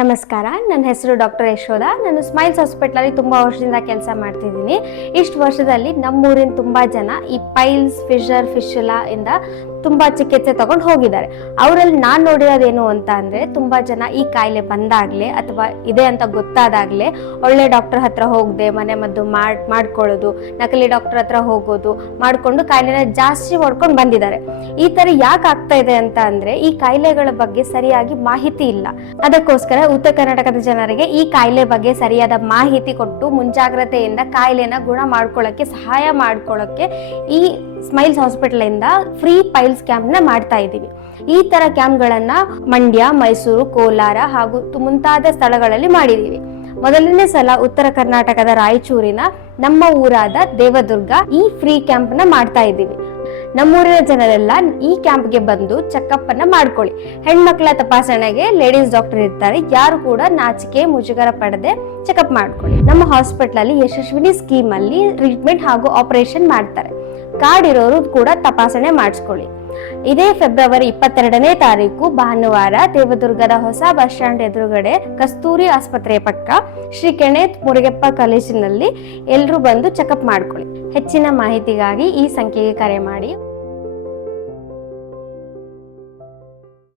ನಮಸ್ಕಾರ, ನನ್ನ ಹೆಸರು ಡಾಕ್ಟರ್ ಯಶೋಧ. ನಾನು ಸ್ಮೈಲ್ಸ್ ಹಾಸ್ಪಿಟಲಲ್ಲಿ ತುಂಬ ವರ್ಷದಿಂದ ಕೆಲಸ ಮಾಡ್ತಿದ್ದೀನಿ. ಇಷ್ಟು ವರ್ಷದಲ್ಲಿ ನಮ್ಮೂರಿನ ತುಂಬ ಜನ ಈ ಪೈಲ್ಸ್, ಫಿಶರ್, ಫಿಶುಲಾ ಇಂದ ತುಂಬ ಚಿಕಿತ್ಸೆ ತಗೊಂಡು ಹೋಗಿದ್ದಾರೆ. ಅವರಲ್ಲಿ ನಾನು ನೋಡಿರೋದೇನು ಅಂತ ಅಂದರೆ, ತುಂಬ ಜನ ಈ ಕಾಯಿಲೆ ಬಂದಾಗಲೇ ಅಥವಾ ಇದೆ ಅಂತ ಗೊತ್ತಾದಾಗಲೇ ಒಳ್ಳೆ ಡಾಕ್ಟರ್ ಹತ್ರ ಹೋಗದೆ ಮನೆ ಮದ್ದು ಮಾಡ್ಕೊಳ್ಳೋದು, ನಕಲಿ ಡಾಕ್ಟರ್ ಹತ್ರ ಹೋಗೋದು ಮಾಡಿಕೊಂಡು ಕಾಯಿಲೆನ ಜಾಸ್ತಿ ಮಾಡ್ಕೊಂಡು ಬಂದಿದ್ದಾರೆ. ಈ ಥರ ಯಾಕೆ ಆಗ್ತಾ ಇದೆ ಅಂತ ಅಂದರೆ, ಈ ಕಾಯಿಲೆಗಳ ಬಗ್ಗೆ ಸರಿಯಾಗಿ ಮಾಹಿತಿ ಇಲ್ಲ. ಅದಕ್ಕೋಸ್ಕರ ಉತ್ತರ ಕರ್ನಾಟಕದ ಜನರಿಗೆ ಈ ಕಾಯಿಲೆ ಬಗ್ಗೆ ಸರಿಯಾದ ಮಾಹಿತಿ ಕೊಟ್ಟು ಮುಂಜಾಗ್ರತೆಯಿಂದ ಕಾಯಿಲೆನ ಗುಣ ಮಾಡ್ಕೊಳ್ಳೋಕ್ಕೆ ಸಹಾಯ ಮಾಡ್ಕೊಳ್ಳೋಕ್ಕೆ ಈ ಸ್ಮೈಲ್ಸ್ ಹಾಸ್ಪಿಟಲ್ ಇಂದ ಫ್ರೀ ಪೈಲ್ಸ್ ಕ್ಯಾಂಪ್ ನ ಮಾಡ್ತಾ ಇದ್ದೀವಿ. ಈ ತರ ಕ್ಯಾಂಪ್ ಗಳನ್ನ ಮಂಡ್ಯ, ಮೈಸೂರು, ಕೋಲಾರ ಹಾಗೂ ಮುಂತಾದ ಸ್ಥಳಗಳಲ್ಲಿ ಮಾಡಿದೀವಿ. ಮೊದಲನೇ ಸಲ ಉತ್ತರ ಕರ್ನಾಟಕದ ರಾಯಚೂರಿನ ನಮ್ಮ ಊರಾದ ದೇವದುರ್ಗ ಈ ಫ್ರೀ ಕ್ಯಾಂಪ್ ನ ಮಾಡ್ತಾ ಇದ್ದೀವಿ. ನಮ್ಮೂರಿನ ಜನರೆಲ್ಲ ಈ ಕ್ಯಾಂಪ್ಗೆ ಬಂದು ಚೆಕಪ್ ಅನ್ನ ಮಾಡ್ಕೊಳ್ಳಿ. ಹೆಣ್ಮಕ್ಳ ತಪಾಸಣೆಗೆ ಲೇಡೀಸ್ ಡಾಕ್ಟರ್ ಇರ್ತಾರೆ. ಯಾರು ಕೂಡ ನಾಚಿಕೆ ಮುಜುಗರ ಪಡದೆ ಚೆಕಪ್ ಮಾಡ್ಕೊಳ್ಳಿ. ನಮ್ಮ ಹಾಸ್ಪಿಟಲ್ ಅಲ್ಲಿ ಯಶಸ್ವಿನಿ ಸ್ಕೀಮ್ ಅಲ್ಲಿ ಟ್ರೀಟ್ಮೆಂಟ್ ಹಾಗೂ ಆಪರೇಷನ್ ಮಾಡ್ತಾರೆ. ಕಾರ್ಡ್ ಇರೋರು ಕೂಡ ತಪಾಸಣೆ ಮಾಡಿಸ್ಕೊಳ್ಳಿ. ಇದೇ ಫೆಬ್ರವರಿ 22ನೇ ತಾರೀಕು ಭಾನುವಾರ ದೇವದುರ್ಗದ ಹೊಸ ಬಸ್ ಸ್ಟ್ಯಾಂಡ್ ಎದುರುಗಡೆ ಕಸ್ತೂರಿ ಆಸ್ಪತ್ರೆ ಪಕ್ಕ ಶ್ರೀ ಕೆಣೇತ್ ಮುರುಗಪ್ಪ ಕಾಲೇಜಿನಲ್ಲಿ ಎಲ್ಲರೂ ಬಂದು ಚೆಕಪ್ ಮಾಡ್ಕೊಳ್ಳಿ. ಹೆಚ್ಚಿನ ಮಾಹಿತಿಗಾಗಿ ಈ ಸಂಖ್ಯೆಗೆ ಕರೆ ಮಾಡಿ.